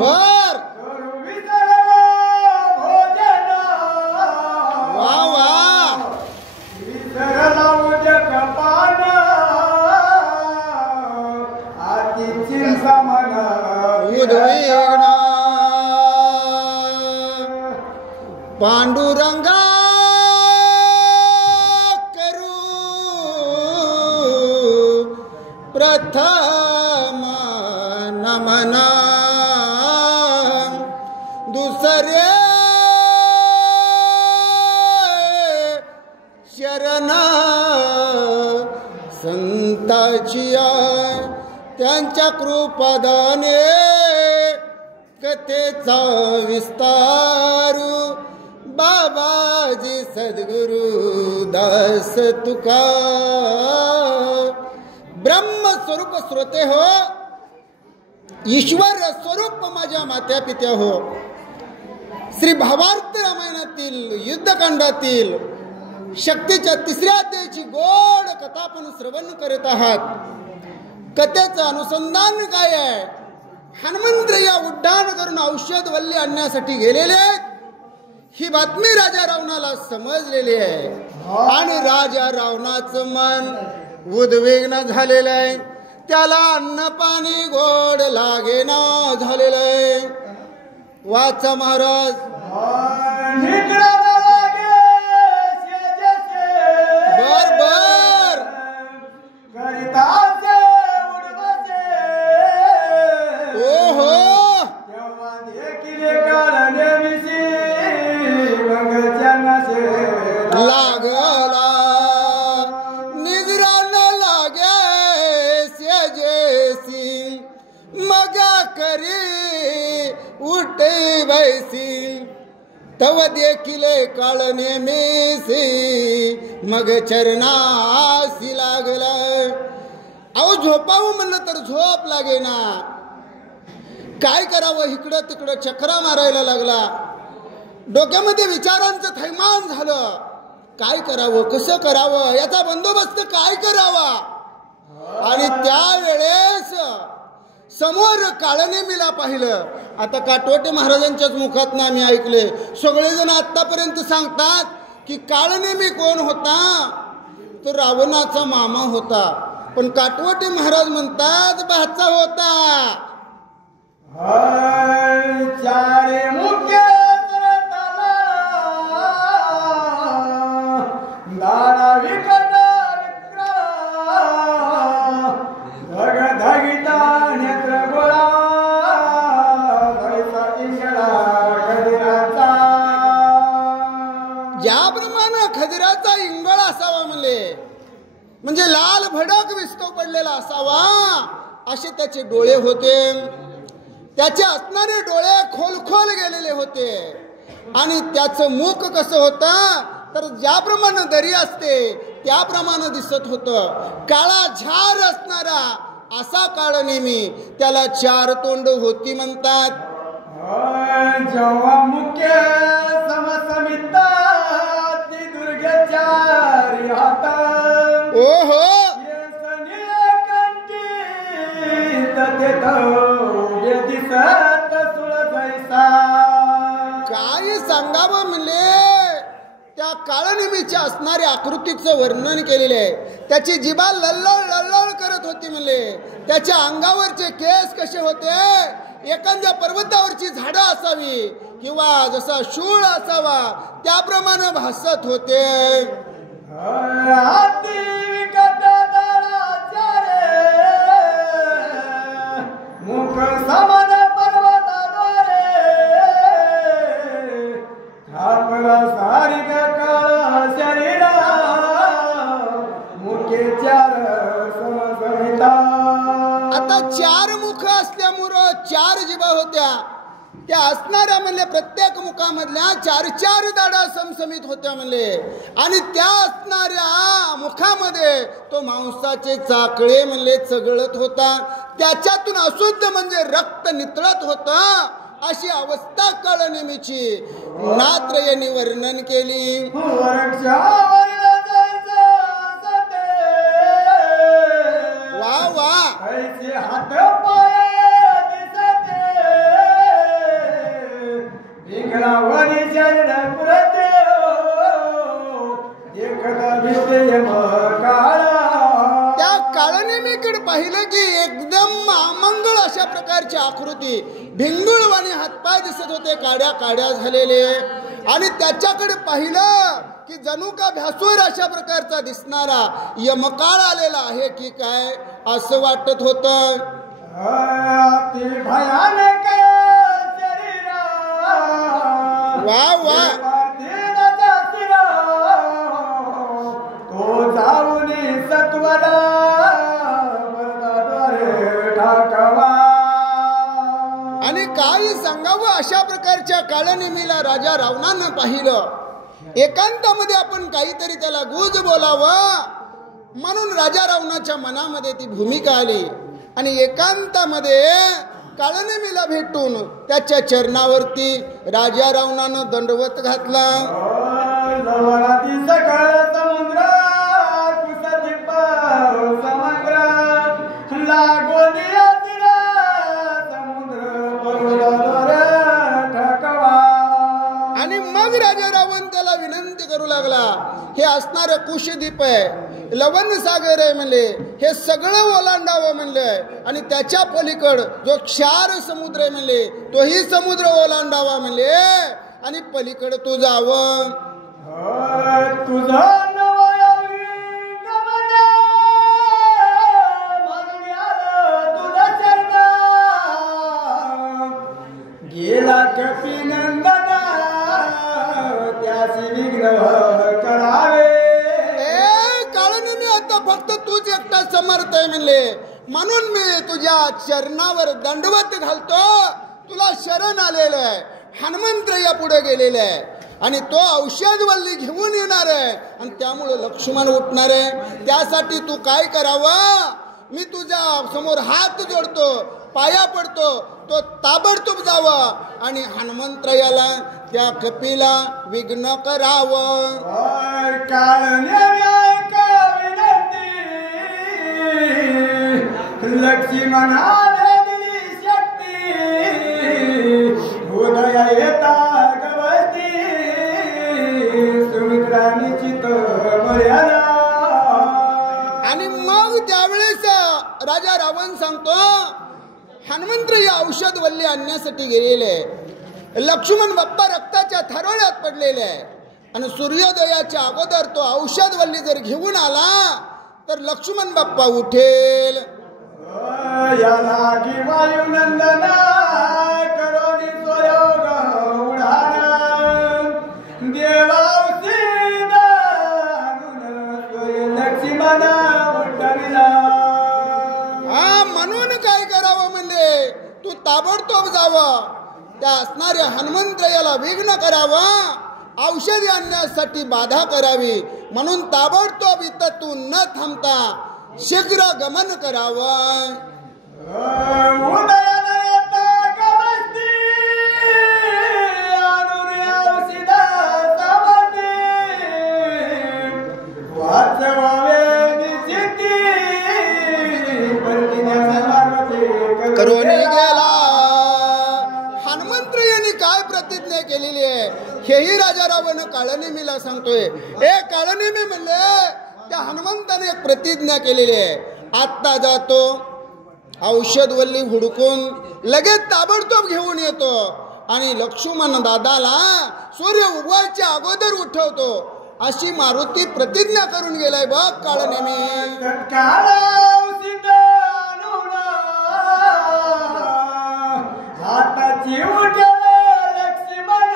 बर वा वा उद्विग्न पांडुरंगा करू प्रथम नमना दुसरे शरण संताचिया त्यांच्या कृपादाने कथेचा विस्तार बाबाजी सद्गुरु दास तुका ब्रह्म स्वरूप श्रोते हो, ईश्वर स्वरूप माझ्या मात्या पित्या हो. श्री भावार्थ रामायणातील युद्धकांडातील शक्तीच्या तिसऱ्या अध्यायाची गोड कथा आपण श्रवण करत आहात. कथेचं अनुसंधान काय आहे? हनुमंत या उड्डाण करून औषध वल्ली आणण्यासाठी गेलेले ही बातमी राजा रावणाला समजलेली आहे आणि राजा रावणाचं मन उद्विग्न झालेलं आहे. त्याला अन्न पाणी गोड लागेना झालेलं आहे. वाचा महाराज. बर बर ओहो लागला निद्रा न लागे सेजेसी मग करी उठे बैसी तव देखील काळ नेमेसी मग चरणासी लागला. अहो झोपावं म्हणलं तर झोप लागेना. काय करावं? इकडं तिकडं चक्रा मारायला लागला. डोक्यामध्ये विचारांचं थैमान झालं. काय करावं, कसं करावं, याचा बंदोबस्त काय करावा. आणि त्यावेळेस समोर काळनेमीला पाहिलं. आता काटवटे महाराजांच्याच मुखातनं आम्ही ऐकले. सगळेजण आतापर्यंत सांगतात की काळनेमी कोण होता? तो रावणाचा मामा होता. पण काटवटे महाराज म्हणतात भाचा होता. चारे मुख्य दाडा विकट धग धगिता नेत्र गोळा खदिराचा. ज्याप्रमाणे खदिराचा इंगळ असावा म्हणजे लाल भडक विस्तव पडलेला असावा असे त्याचे डोळे होते. त्याचे असणारे डोळे खोल खोल गेलेले होते. आणि त्याचं मुख कसं होतं तर ज्याप्रमाणे दरी असते त्याप्रमाणे दिसत होतं. काळा झार असणारा असा काळनेमी. त्याला चार तोंड होती म्हणतात. जेव्हा मुख्य समसमिता ती दुर्गेच्या हात ओहो काय सांगावं म्हणले. त्या काळनेमीच्या असणाऱ्या आकृतीचं वर्णन केलेले आहे. त्याची जिभा लल्लळ लल्लळ करत होती म्हणले. त्याच्या अंगावरचे केस कसे होते? एखाद्या पर्वतावरची झाडं असावी किंवा जसा शूळ असावा त्याप्रमाणे भासत होते. मुख समान पर्वताद्वारे आपला सारिक काळा शरीरा मुखे चार समसमिता. आता चार मुख असल्यामुळं चार जिभा होत्या. त्या असणाऱ्या म्हणले प्रत्येक मुखामधल्या चार चार दाडा समसमित होत्या म्हणले. आणि त्या असणाऱ्या मुखामध्ये तो मांसाचे चाकळे म्हणले चगळत होता. त्याच्यातून अशुद्ध म्हणजे रक्त नितळत होता. अशी अवस्था काळनेमीची नात्र यांनी वर्णन केली. वा वा हात पाय दिसते अशा प्रकारची आकृती, भिंगुळवाणी हातपाय दिसत होते, काड्या काड्या झालेले. आणि त्याच्याकडे पाहिलं की जणू का भ्यासूर अशा प्रकारचा दिसणारा यमकाळ आलेला आहे की काय असं वाटत होतं. अति भयानक शरीरा वा वा. पार्थिवाचा शिरा, तो जाऊनी सत्वरा वरदाद्वारे ठाकवा. आणि काही सांगावं, अशा प्रकारच्या काळनेमीला राजा रावणानं पाहिलं. एकांतामध्ये आपण काहीतरी त्याला गुज बोलावं म्हणून राजा रावणाच्या मनामध्ये ती भूमिका आली. आणि एकांतामध्ये काळनेमीला भेटून त्याच्या चरणावरती राजा रावणानं दंडवत घातला. लवराती सकळ समुद्र कुसदीप समग्र लागोनिया तिरा समुद्र पर्वतावर ठाकवा. आणि मग राजा रावण त्याला विनंती करू लागला, हे असणारं कुशद्वीप आहे, लवण सागर आहे म्हणले, हे सगळं ओलांडावं म्हणलंय. आणि त्याच्या पलीकड जो क्षार समुद्र आहे म्हणले, तोही समुद्र ओलांडावा म्हणले. आणि पलीकड तू जावं. तुझं नवयावी गमन म्हणून आलं तुझं चरण, गेला कपी नंदन त्यासी विघ्न करावे. फक्त तूच एकटा समर्थ आहे म्हणले, म्हणून मी तुझ्या चरणावर दंडवत घालतो. तुला शरण आलेलं आहे. हनुमंत या पुढे गेलेले आहे आणि तो औषध वल्ली घेऊन येणार आहे आणि त्यामुळे लक्ष्मण उठणार आहे. त्यासाठी तू काय करावं, मी तुझ्या समोर हात जोडतो, पाया पडतो, तो ताबडतोब जावं आणि हनुमंतरायाला त्या कपीला विघ्न करावं. लक्ष्मणाने दिली शक्ती, उदया येता गवती, सुमित्राने चित्त मर्यादा. आणि मग त्यावेळेस राजा रावण सांगतो, हनुमंत या औषध वल्ली आणण्यासाठी गेलेले, लक्ष्मण बाप्पा रक्ताच्या थारोळ्यात पडलेले आहे आणि सूर्योदयाच्या अगोदर तो औषध वल्ली जर घेऊन आला तर लक्ष्मण बाप्पा उठेल. याला की वायुनंदना करोनी स्वयोग उडाला, देवावसी लक्ष्मण उठविला. हा, म्हणून काय करावं म्हणजे तू ताबडतोब जावं, त्या असणाऱ्या हनुमंतरायाला विघ्न करावं, औषधी आणण्यासाठी बाधा करावी. म्हणून ताबडतोब इथं तू न थांबता शीघ्र गमन करावं. करून गेला. हनुमंत यांनी काय प्रतिज्ञा केलेली आहे हेही राजा रावण काळनेमीला सांगतोय. ए काळनेमी म्हणले, त्या हनुमंताने एक प्रतिज्ञा केलेली आहे, आत्ता जातो, औषध वल्ली हुडकून लगेच ताबडतोब घेऊन येतो आणि लक्ष्मण दादाला सूर्य उगवायच्या अगोदर उठवतो, अशी मारुती प्रतिज्ञा करून गेलाय बघ काळनेमी. हाताची उठव लक्ष्मण,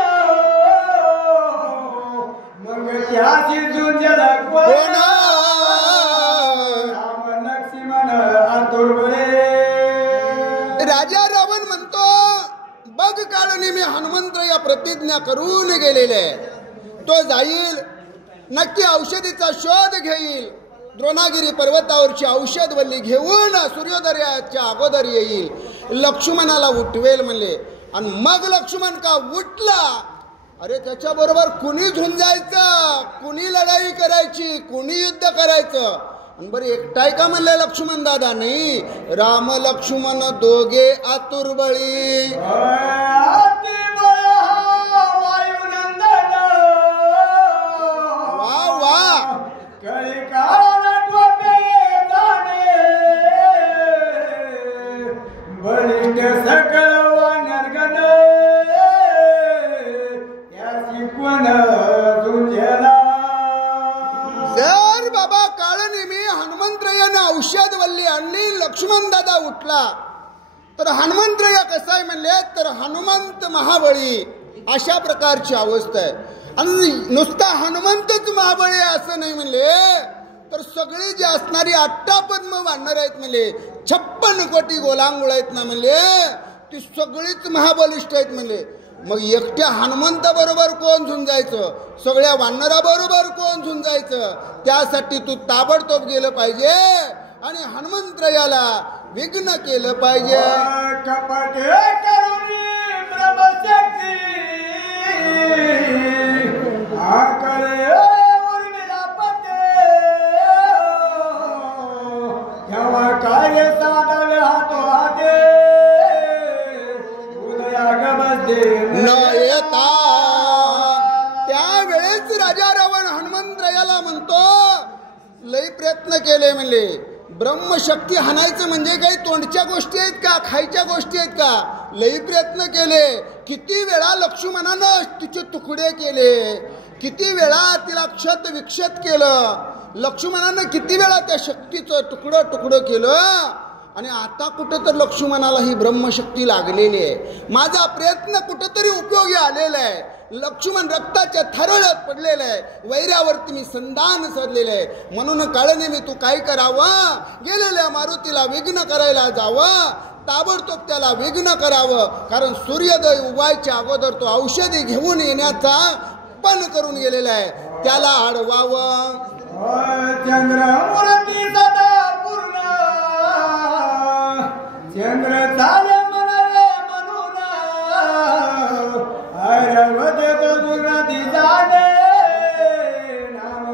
मग त्याची झुंजल कोण लक्ष्मण आतुरबळे. राजा रावण म्हणतो, बघ काळनेमी हनुमंत या प्रतिज्ञा करून गेलेले, तो जाईल नक्की औषधीचा शोध घेईल, द्रोणागिरी पर्वतावरची औषध वल्ली घेऊन सूर्योदयाच्या अगोदर येईल, लक्ष्मणाला उठवेल म्हणले. आणि मग लक्ष्मण का उठला, अरे त्याच्याबरोबर कुणी झुंजायचं, कुणी लढाई करायची, कुणी युद्ध करायचं. आणि बरं एकटाय का म्हणलंय लक्ष्मण दादा, नाही, राम लक्ष्मण दोघे आतुरबळी. वा वा. बलिष्ठ सकळ वानरगण त्याची कोण झुंजेला. जर बाबा काळनेमी हनुमंतरायाने औषधवल्ली आणली, लक्ष्मण दादा उठला, तर हनुमंतराया कसा आहे म्हणले तर हनुमंत महाबळी अशा प्रकारची अवस्था आहे. आणि नुसता हनुमंतच महाबळी असं नाही म्हणले, तर सगळी जी असणारी अट्टापद्म वानर आहेत म्हणले, 56 कोटी गोलांगुळ आहेत ना म्हणले, ती सगळीच महाबलिष्ठ आहेत म्हणले. मग एकट्या हनुमंताबरोबर कोण झुंजायचं, सगळ्या वानराबरोबर कोण झुंजायचं, त्यासाठी तू ताबडतोब गेलं पाहिजे आणि हनुमंतरायाला विघ्न केलं पाहिजे. कपट करुणी ब्रह्मशक्ती आकळे उर्मिला पते केव्हा काय साधल हातो हाते उदया गमते न येता. त्यावेळेस राजा रावण हनुमंतरायाला म्हणतो, लई प्रयत्न केले म्हणले, ब्रह्मशक्ती हाणायचं म्हणजे काही तोंडच्या गोष्टी आहेत का, खायच्या गोष्टी आहेत का, लई प्रयत्न केले. किती वेळा लक्ष्मणानं तिचे तुकडे केले, किती वेळा तिला क्षत विक्षत केलं, लक्ष्मणानं किती वेळा त्या शक्तीचं तुकडं तुकडं केलं. आणि आता कुठं तर लक्ष्मणाला ही ब्रह्मशक्ती लागलेली आहे, माझा प्रयत्न कुठंतरी उपयोगी आलेला आहे. लक्ष्मण रक्ताच्या थरळत पडलेलं आहे, वैऱ्यावरती मी संधान साधलेलं आहे. म्हणून काळनेमी तू काय करावं, गेलेल्या मारुतीला विघ्न करायला जावं, ताबडतोब त्याला विघ्न करावं. कारण सूर्योदय उगवायच्या अगोदर तो औषधी घेऊन येण्याचा पण करून गेलेला आहे, त्याला अडवावं. चंद्रमूर्ती सदा पूर्ण चंद्र चाले मनरे म्हणून ऐरवते तो दुर्गती जाणे नाम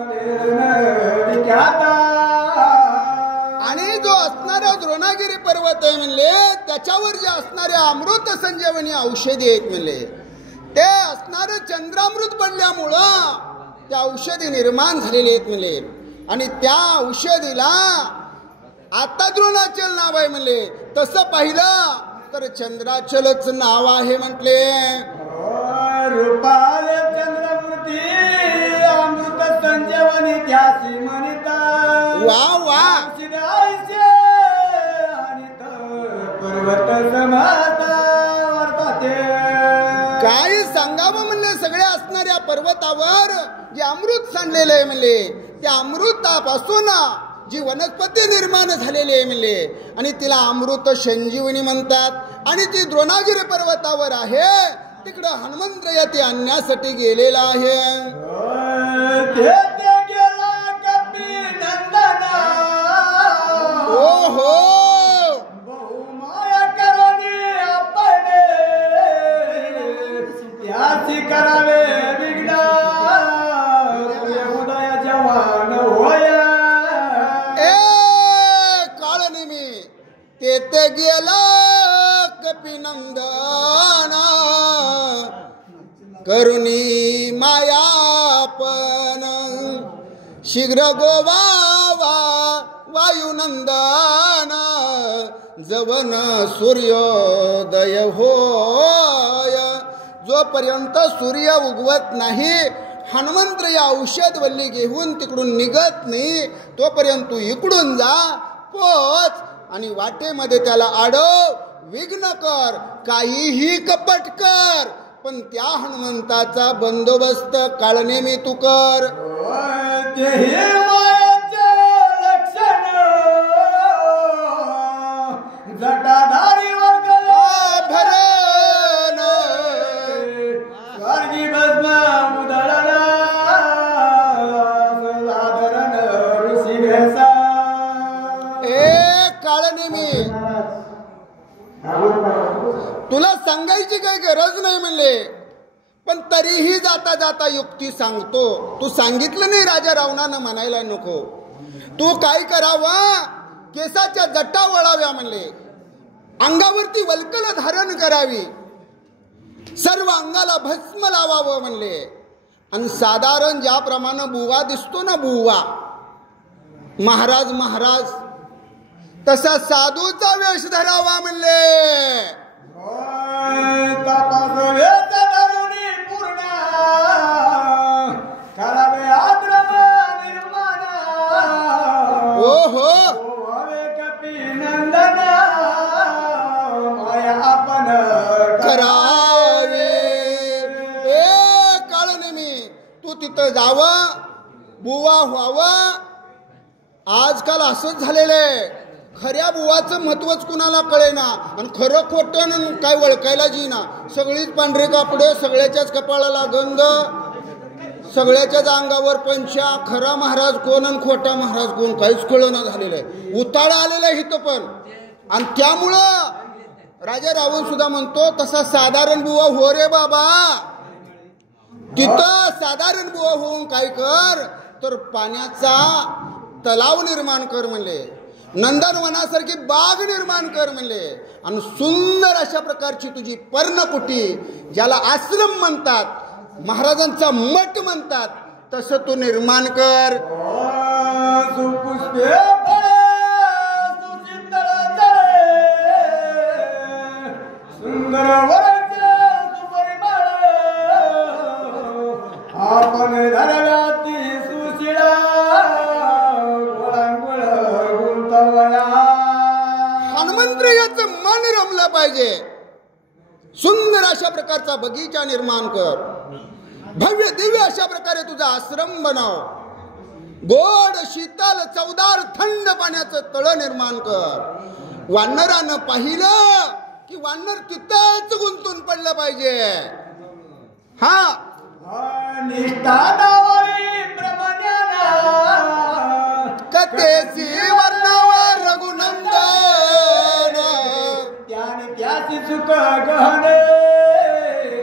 विख्याता. आणि जो असणारा द्रोणागिरी पर्वत आहे म्हणले, त्याच्यावर जे असणाऱ्या अमृत संजीवनी औषधी आहेत म्हणले, ते असणारं चंद्रामृत पडल्यामुळं त्या औषधी निर्माण झालेले आहेत म्हणले. आणि त्या औषधीला आता द्रोणाचल नाव आहे म्हणले. तसं पाहिलं तर चंद्राचलच नाव आहे म्हटले. रूपाल चंद्रमूर्ती अमृत संजीवनी त्यासी म्हणता. वा वा. पर्वत समाता वर्तते. काय सांगावं म्हणले, सगळ्या असणाऱ्या पर्वतावर जे अमृत सांडलेलं आहे म्हणले, त्या अमृतापासून जी वनस्पती निर्माण झालेली आहे म्हणले, आणि तिला अमृत संजीवनी म्हणतात. आणि ती द्रोणागिरी पर्वतावर आहे, तिकडं हनुमंतराया ती आणण्यासाठी गेलेला आहे. ओ हो. करावे विघ्न उदय जवान होय. काळनेमी तेथे गेला कपिनंदन करुणी मायापन शीघ्र गोवावा वायुनंदन जवन सूर्योदय होय. जोपर्यंत सूर्य उगवत नाही, हनुमंतराया औषध वल्ली घेऊन तिकडून निघत नाही, तोपर्यंत तू इकडून जा, पोच आणि वाटेमध्ये त्याला अडव, विघ्न कर, काहीही कपट कर, पण त्या हनुमंताचा बंदोबस्त काळनेमी तू कर. जटाधारी भरण स्वर्गी भस्म उदळला साधारण ऋषी भेसा. काळनेमी तुला सांगायची काही गरज नाही म्हणले, पण तरीही जाता जाता युक्ती सांगतो. तू सांगितलं नाही राजा रावणानं म्हणायला नको. तू काय करावं, केसाच्या जटा वळाव्या म्हणले, अंगावरती वल्कल धारण करावी, सर्व अंगाला भस्म लावावं म्हणले. आणि साधारण ज्याप्रमाणे बुवा दिसतो ना, बुवा महाराज तसा साधूचा वेश धरावा म्हणले. तपास वेद धरुणी पूर्ण करावे आश्रम निर्माण. ओहो हवे कपी नंदन माया आपण करावे. ए काळनेमी तू तिथं जावं, बुवा व्हावं. आजकाल असंच झालेलं आहे. खऱ्या बुवाचं महत्वच कुणाला कळेना आणि खरं खोटं काय वळखायला जीना. सगळीच पांढरे कापडे, सगळ्याच्याच कपाळाला गंध, सगळ्याच्याच अंगावर पंचा. खरा महाराज कोण आणि खोटा महाराज कोण काहीच कळना झालेलं आहे. उताळा आलेला आहे इथं पण. आणि त्यामुळं राजा रावण सुद्धा म्हणतो तसा साधारण बुवा हो रे बाबा. तिथं साधारण बुवा होऊन काय कर तर पाण्याचा तलाव निर्माण कर म्हणले, नंदनवनासारखी बाग निर्माण कर म्हणले. आणि सुंदर अशा प्रकारची तुझी पर्णकुटी, ज्याला आश्रम म्हणतात, महाराजांचा मठ म्हणतात, तसं तू निर्माण कर. सुंदर आपण धरव्याती सुशिळा गोळांगोळ गुंतवला. हनुमंत्र याचं मन रमलं पाहिजे. सुंदर अशा प्रकारचा बगीचा निर्माण कर. भव्य दिव्य अशा प्रकारे तुझा आश्रम बनव. गोड शीतल चवदार थंड पाण्याचं तळ निर्माण कर. वानरानं पाहिलं की वानर तिथंच गुंतून पडलं पाहिजे. हा निष्ठा दावावी ब्रह्मज्ञाना कथेसी वर्णवा रघुनंदन. त्याने त्याची सुख गहने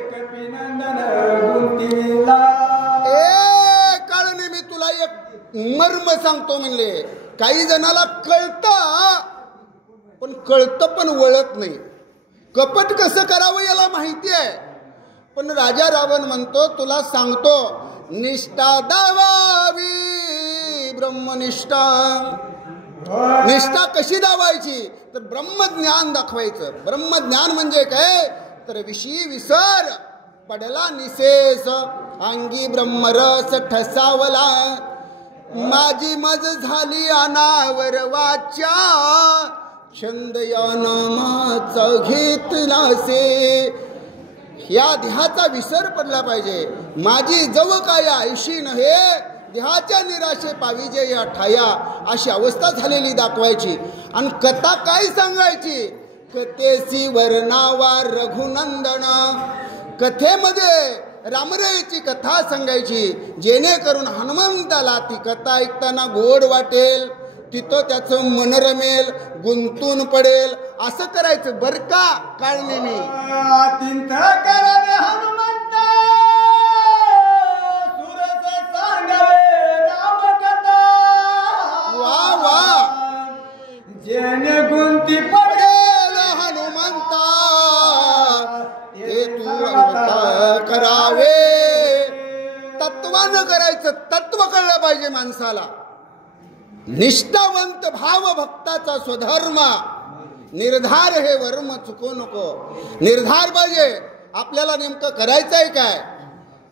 कपिनंदन गुंतीला. ए काळने मी तुला एक मर्म सांगतो म्हणले. काही जणाला कळतं पण कळतं पण वळत नाही. कपट कसं करावं याला माहिती आहे. पण राजा रावण म्हणतो तुला सांगतो निष्ठा दावावी ब्रह्मनिष्ठा. निष्ठा कशी दावायची तर ब्रह्मज्ञान दाखवायचं. ब्रह्मज्ञान म्हणजे काय तर विषयी विसर पडला निशेष, अंगी ब्रह्मरस ठसावला, माझी मज झाली अनावर वाचा, छंद या नामाचा घेतलासे. या देहाचा विसर पडला पाहिजे. माझी जव काय आयशी नहे, देहाच्या निराशे पाविजे या ठाया, अशी अवस्था झालेली दाखवायची. आणि कथा काय सांगायची, कथेसी वर्णावा रघुनंदन. कथेमध्ये रामरायाची कथा सांगायची, जेणेकरून हनुमंताला ती कथा ऐकताना गोड वाटेल, तिथं त्याचं मन रमेल, गुंतून पडेल. असं करायचं बर का काळनेमी. हनुमंत सुरस सांगावे रामकथा. वा वा जेणे गुंती पडेल हनुमंता, ते तू अंत करावे. तत्वानं करायचं. तत्व कळलं पाहिजे माणसाला. निष्ठावंत भाव भक्ताचा स्वधर्म. निर्धार हे वर्म चुकू नको. निर्धार पाहिजे आपल्याला नेमकं करायचं आहे काय.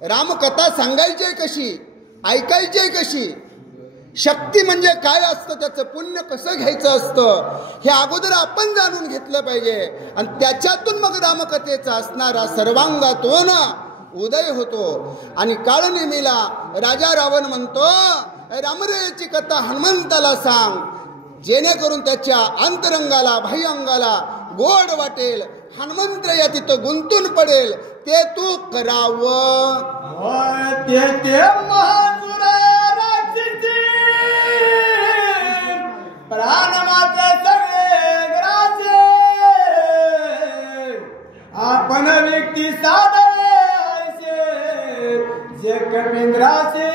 रामकथा सांगायची आहे कशी, ऐकायची आहे कशी, शक्ती म्हणजे काय असतं, त्याचं पुण्य कसं घ्यायचं असतं, हे अगोदर आपण जाणून घेतलं पाहिजे. आणि त्याच्यातून मग रामकथेचा असणारा सर्वांगातून उदय होतो. आणि काळनेमीला राजा रावण म्हणतो रामरायाची कथा हनुमंताला सांग, जेणेकरून त्याच्या अंतरंगाला बाह्यंगाला गोड वाटेल, हनुमंत या तिथं गुंतून पडेल. ते तू करावं. आपण व्यक्ती साधने जे कपिंद्राचे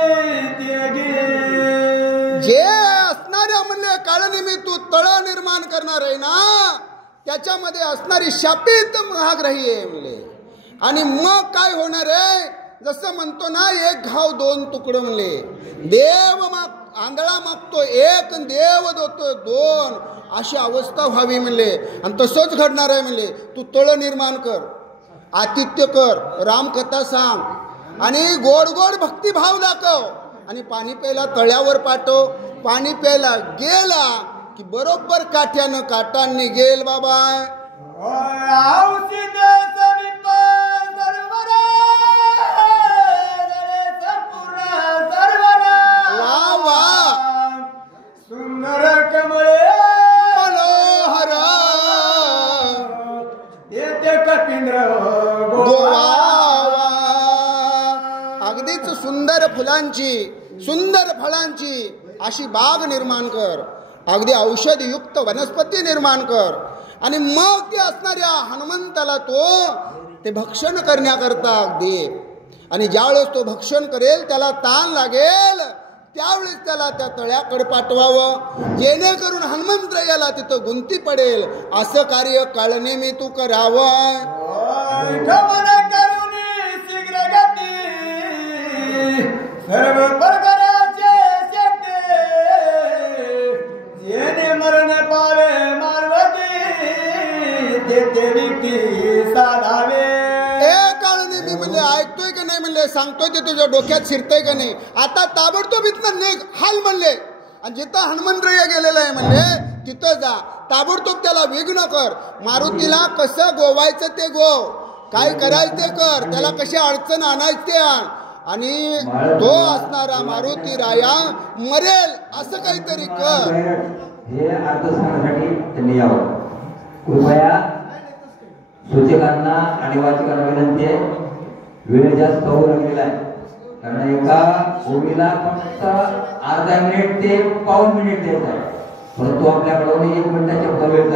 जे असणाऱ्या म्हणले काळनेमी तू तळ निर्माण करणार आहे ना, त्याच्यामध्ये असणारी शापित महाग्रही आहे म्हणले. आणि मग काय होणार आहे, जसं म्हणतो ना एक घाव दोन तुकडं म्हणले. देव आंधळा मागतो एक, देव देतो दोन, अशी अवस्था व्हावी म्हणले. आणि तसंच घडणार आहे म्हणले. तू तळ निर्माण कर, आतिथ्य कर, रामकथा सांग आणि गोड गोड भक्तिभाव दाखव आणि पाणी प्यायला तळ्यावर पाठव. पाणी प्यायला गेला की बरोबर काठ्यानं काटांनी गेल बाबा. वा वा सुंदर कमळे मनोहर येते कपिंद्र गोवा. अगदीच सुंदर फुलांची, सुंदर फळांची अशी बाग निर्माण कर. अगदी औषधयुक्त वनस्पती निर्माण कर आणि मग ते असणाऱ्या हनुमंताला ते भक्षण करण्याकरता दे. आणि ज्यावेळेस तो भक्षण करेल त्याला ताण लागेल त्यावेळेस त्याला त्या तळ्याकडे पाठवावं, जेणेकरून हनुमंतरायाला तिथं गुंती पडेल. असं कार्य काळनेमी तू करावं. सर्व प्रकाराचे शेते जेणे मरण पावे मारवती तेथे विकी साधावे. मी म्हणले ऐकतोय का नाही म्हणले, सांगतोय ते तुझ्या डोक्यात शिरतय का नाही. आता ताबडतोब इथनं निघ हाल म्हणले. आणि जिथं हनुमंतराय गेलेला आहे म्हणले तिथं जा, ताबडतोब त्याला विघ्न कर. मारुतीला कसं गोवायचं ते गोव, काय करायचं ते कर, त्याला कशी अडचण आणायची ते आण. आणि तो असणारा मारुती राया मरेल असं काहीतरी कर. हे अर्थ सांगण्यासाठी त्यांनी यावं. कृपया सूचकांना आणि वाचकांना विनंती आहे, वेळ जास्त होऊ लागलेला आहे. कारण एका ओवीला फक्त अर्धा मिनिट ते पाऊण मिनिट द्यायचा आहे, परंतु आपल्याकडून 1 मिनिटाच्या वेळ